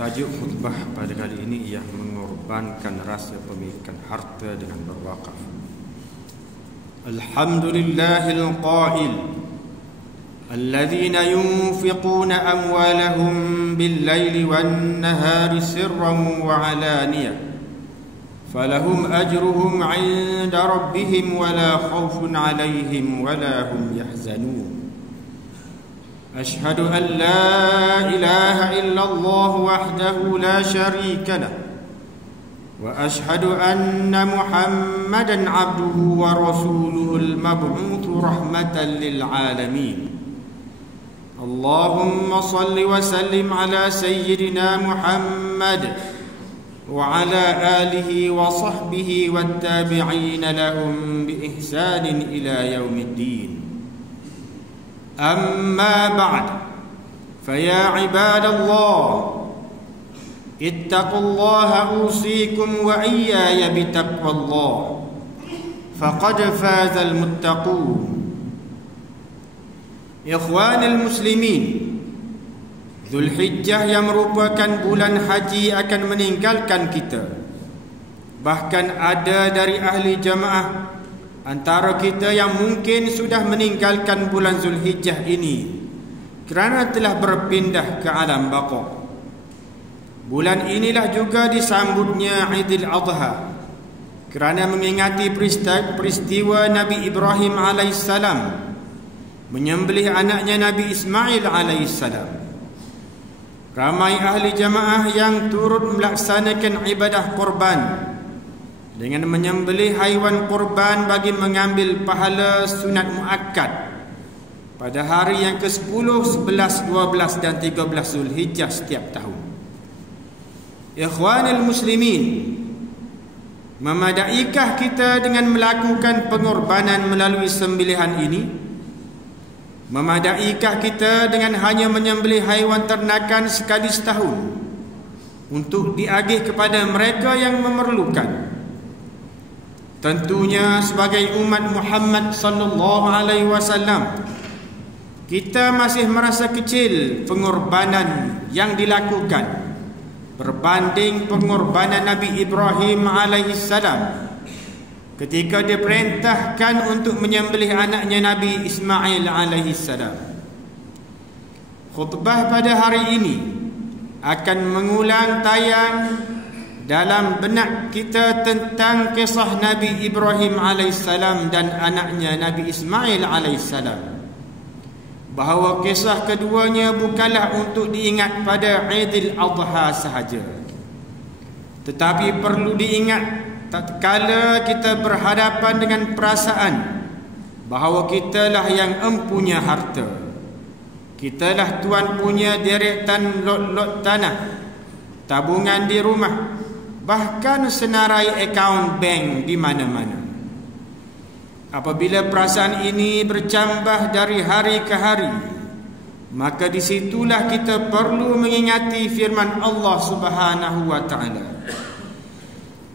Tajuk khutbah pada kali ini ialah mengorbankan rasa pemilikan harta dengan berwakaf. Alhamdulillahil qail alladhina yunfiquna amwalahum bil-laili wan-nahari sirran wa 'alaniyah falahum ajruhum 'inda rabbihim wa la khaufun 'alaihim wa la hum yahzanun. أشهد أن لا إله إلا الله وحده لا شريك له وأشهد أن محمدا عبده ورسوله المبعوث رحمة للعالمين. اللهم صل وسلم على سيدنا محمد وعلى آله وصحبه والتابعين لهم بإحسان إلى يوم الدين. أما بعد فيا عباد الله اتقوا الله أوصيكم وإياي بتقوى الله فقد فاز المتقون. إخوان المسلمين, Zulhijjah yang merupakan bulan haji akan meninggalkan kita. Bahkan ada dari ahli jamaah antara kita yang mungkin sudah meninggalkan bulan Zulhijjah ini kerana telah berpindah ke alam baqa. Bulan inilah juga disambutnya Aidil Adha kerana mengingati peristiwa Nabi Ibrahim alaihissalam menyembelih anaknya Nabi Ismail alaihissalam. Ramai ahli jamaah yang turut melaksanakan ibadah korban dengan menyembelih haiwan kurban bagi mengambil pahala sunat muakkad pada hari yang ke-10, 11, 12 dan 13 Zulhijjah setiap tahun. Ikhwanul muslimin, memadaikah kita dengan melakukan pengorbanan melalui sembelihan ini? Memadaikah kita dengan hanya menyembelih haiwan ternakan sekali setahun untuk diagih kepada mereka yang memerlukan? Tentunya sebagai umat Muhammad sallallahu alaihi wasallam, kita masih merasa kecil pengorbanan yang dilakukan berbanding pengorbanan Nabi Ibrahim alaihi salam ketika diperintahkan untuk menyembelih anaknya Nabi Ismail alaihi salam. Khutbah pada hari ini akan mengulang tayang dalam benak kita tentang kisah Nabi Ibrahim alaihissalam dan anaknya Nabi Ismail alaihissalam, bahawa kisah keduanya bukanlah untuk diingat pada Aidil Adha sahaja, tetapi perlu diingat tatkala kita berhadapan dengan perasaan bahawa kitalah yang empunya harta, kitalah tuan punya deretan lot-lot tanah, tabungan di rumah, bahkan senarai akaun bank di mana-mana. Apabila perasaan ini bercambah dari hari ke hari, maka disitulah kita perlu mengingati firman Allah Subhanahu wa ta'ala.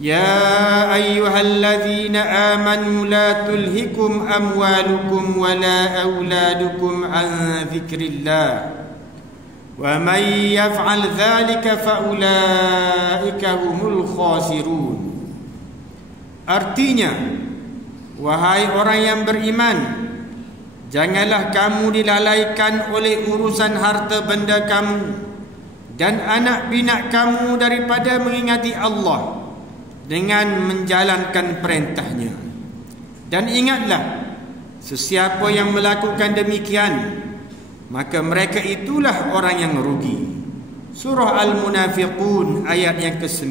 Ya ayyuhalladzina amanu la tulhikum amwalukum wa la auladukum an dzikrillah wa man yaf'al dzalika fa ulaika humul khasirun. Artinya, wahai orang yang beriman, janganlah kamu dilalaikan oleh urusan harta benda kamu dan anak pinak kamu daripada mengingati Allah dengan menjalankan perintahnya. Dan ingatlah, sesiapa yang melakukan demikian, maka mereka itulah orang yang merugi. Surah Al-Munafiqun ayat yang ke-9.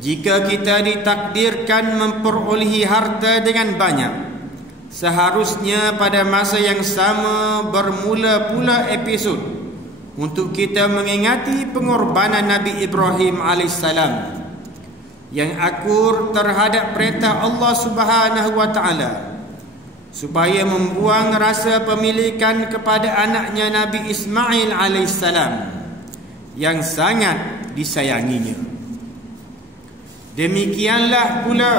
Jika kita ditakdirkan memperolehi harta dengan banyak, seharusnya pada masa yang sama bermula pula episod untuk kita mengingati pengorbanan Nabi Ibrahim alaihissalam yang akur terhadap perintah Allah Subhanahu wa ta'ala supaya membuang rasa pemilikan kepada anaknya Nabi Ismail alaihissalam yang sangat disayanginya. Demikianlah pula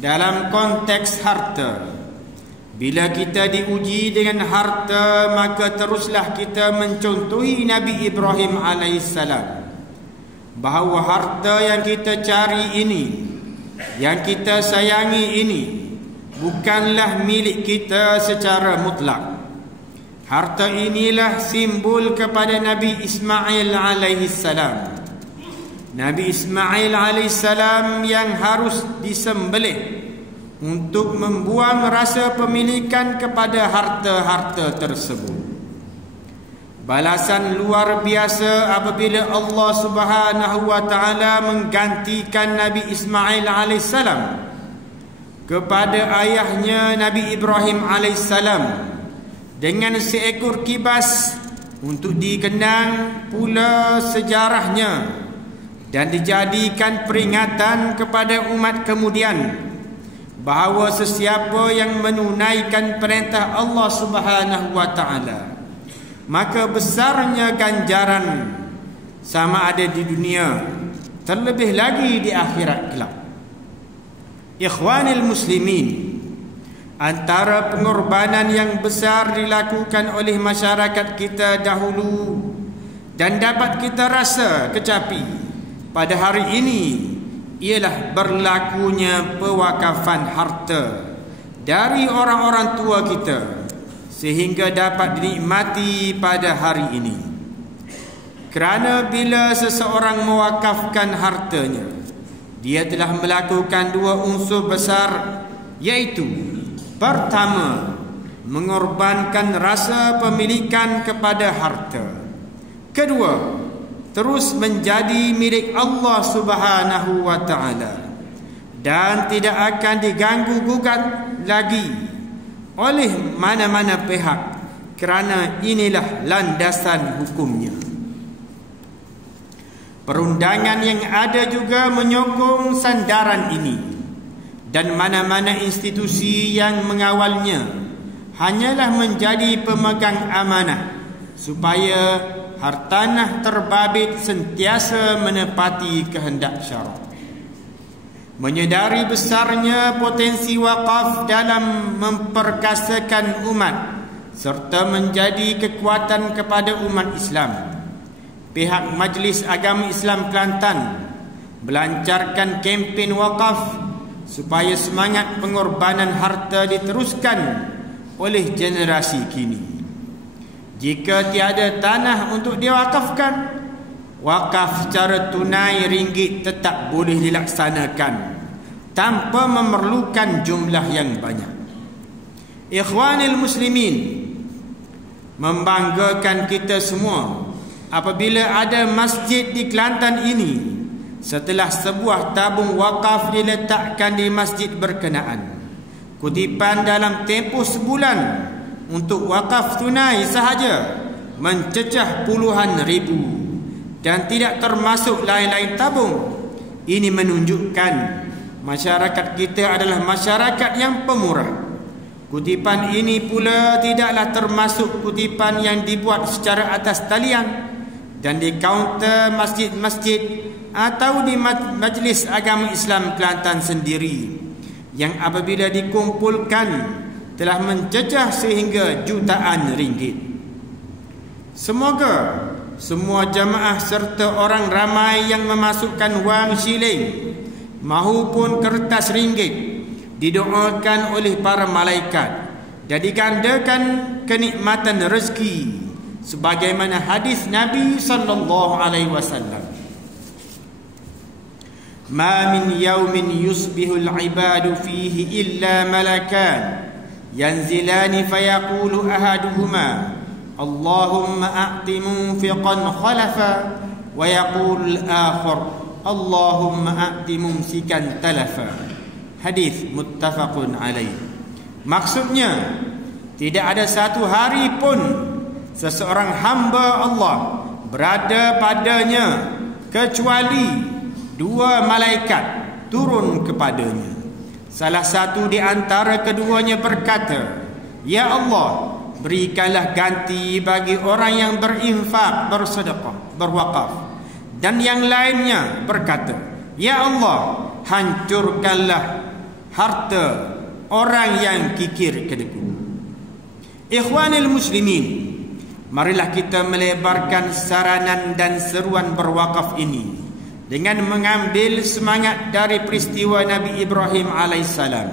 dalam konteks harta. Bila kita diuji dengan harta, maka teruslah kita mencontohi Nabi Ibrahim alaihissalam, bahawa harta yang kita cari ini, yang kita sayangi ini, bukanlah milik kita secara mutlak. Harta inilah simbol kepada Nabi Ismail alaihissalam. Nabi Ismail alaihissalam yang harus disembelih untuk membuang rasa pemilikan kepada harta-harta tersebut. Balasan luar biasa apabila Allah Subhanahu wa taala menggantikan Nabi Ismail alaihissalam kepada ayahnya Nabi Ibrahim alaihissalam dengan seekor kibas, untuk dikenang pula sejarahnya dan dijadikan peringatan kepada umat kemudian bahawa sesiapa yang menunaikan perintah Allah Subhanahu wa taala, maka besarnya ganjaran sama ada di dunia, terlebih lagi di akhirat kelak. Ikhwanil muslimin, antara pengorbanan yang besar dilakukan oleh masyarakat kita dahulu dan dapat kita rasa kecapi pada hari ini ialah berlakunya pewakafan harta dari orang-orang tua kita sehingga dapat dinikmati pada hari ini. Kerana bila seseorang mewakafkan hartanya, dia telah melakukan dua unsur besar, iaitu pertama, mengorbankan rasa pemilikan kepada harta. Kedua, terus menjadi milik Allah Subhanahu wa taala dan tidak akan diganggu gugat lagi oleh mana-mana pihak, kerana inilah landasan hukumnya. Perundangan yang ada juga menyokong sandaran ini, dan mana-mana institusi yang mengawalnya hanyalah menjadi pemegang amanah supaya hartanah terbabit sentiasa menepati kehendak syarak. Menyedari besarnya potensi wakaf dalam memperkasakan umat serta menjadi kekuatan kepada umat Islam, pihak Majlis Agama Islam Kelantan melancarkan kempen wakaf supaya semangat pengorbanan harta diteruskan oleh generasi kini. Jika tiada tanah untuk diwakafkan, wakaf secara tunai ringgit tetap boleh dilaksanakan tanpa memerlukan jumlah yang banyak. Ikhwanil muslimin, membanggakan kita semua apabila ada masjid di Kelantan ini setelah sebuah tabung wakaf diletakkan di masjid berkenaan. Kutipan dalam tempoh sebulan untuk wakaf tunai sahaja mencecah puluhan ribu dan tidak termasuk lain-lain tabung. Ini menunjukkan masyarakat kita adalah masyarakat yang pemurah. Kutipan ini pula tidaklah termasuk kutipan yang dibuat secara atas talian dan di kaunter masjid-masjid atau di Majlis Agama Islam Kelantan sendiri, yang apabila dikumpulkan telah mencecah sehingga jutaan ringgit. Semoga semua jamaah serta orang ramai yang memasukkan wang shilling maupun kertas ringgit didoakan oleh para malaikat dan digandakan kenikmatan rezeki sebagaimana hadis Nabi sallallahu alaihi wasallam. Ma min yawmin yusbihul ibadu fihi illa malakan yanzilani fayaqulu ahaduhuma Allahumma a'ti munfiqan khalafa wa yaqulu al-akhar Allahumma a'ti mumsikan talafa. Hadis muttafaqun alaih. Maksudnya, tidak ada satu hari pun seseorang hamba Allah berada padanya kecuali dua malaikat turun kepadanya. Salah satu di antara keduanya berkata, "Ya Allah, berikanlah ganti bagi orang yang berinfak, bersedekah, berwakaf." Dan yang lainnya berkata, "Ya Allah, hancurkanlah harta orang yang kikir kedeku." Ikhwanil muslimin, marilah kita melebarkan saranan dan seruan berwakaf ini dengan mengambil semangat dari peristiwa Nabi Ibrahim alaihissalam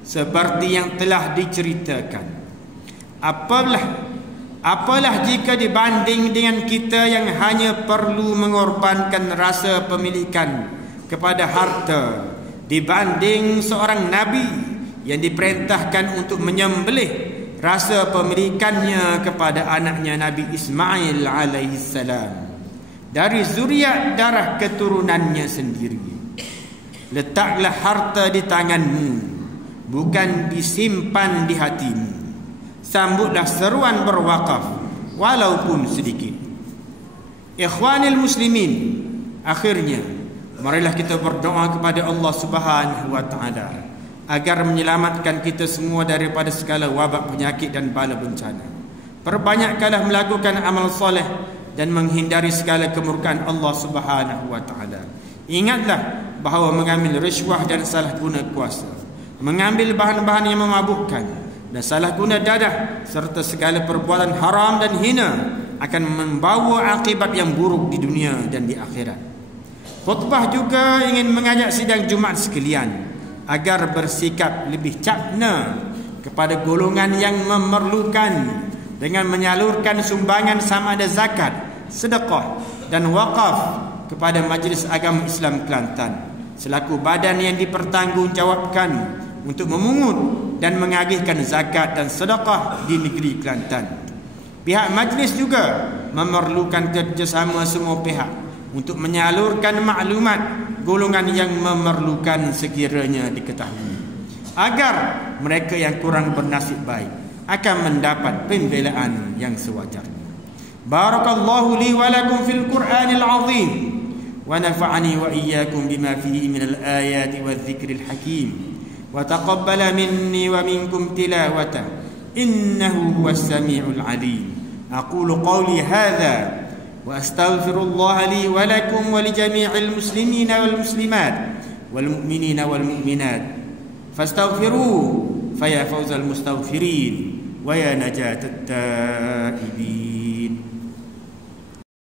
seperti yang telah diceritakan. Apalah jika dibanding dengan kita yang hanya perlu mengorbankan rasa pemilikan kepada harta, dibanding seorang nabi yang diperintahkan untuk menyembelih rasa pemilikannya kepada anaknya Nabi Ismail alaihissalam dari zuriat darah keturunannya sendiri. Letaklah harta di tanganmu, bukan disimpan di hatimu. Sambutlah seruan berwakaf walaupun sedikit. Ikhwanil muslimin, akhirnya marilah kita berdoa kepada Allah Subhanahu wa taala agar menyelamatkan kita semua daripada segala wabak, penyakit dan bala bencana. Perbanyakkanlah melakukan amal soleh dan menghindari segala kemurkaan Allah Subhanahu wa taala. Ingatlah bahawa mengambil rishwah dan salah guna kuasa, mengambil bahan-bahan yang memabukkan dan salah guna dadah serta segala perbuatan haram dan hina akan membawa akibat yang buruk di dunia dan di akhirat. Khutbah juga ingin mengajak sidang Jumaat sekalian agar bersikap lebih cakna kepada golongan yang memerlukan dengan menyalurkan sumbangan sama ada zakat, sedekah dan wakaf kepada Majlis Agama Islam Kelantan selaku badan yang dipertanggungjawabkan untuk memungut dan mengagihkan zakat dan sedekah di negeri Kelantan. Pihak majlis juga memerlukan kerjasama semua pihak untuk menyalurkan maklumat golongan yang memerlukan sekiranya diketahui, agar mereka yang kurang bernasib baik akan mendapat pembelaan yang sewajarnya. Barakallahu li wa lakum fil Qur'anil azim wa nafa'ani wa iyyakum bima fihi minal ayati wadh-dhikril hakim wa taqabbala minni wa minkum tilawata innahu huwas samiul alim. Aqulu qawli hadha wa astaghfirullah li wa lakum wa li jami'il muslimina wal muslimat wal mu'minina wal mu'minat fastaghfiruhu fa ya fawzal mustaghfirin wa ya najatat taibin.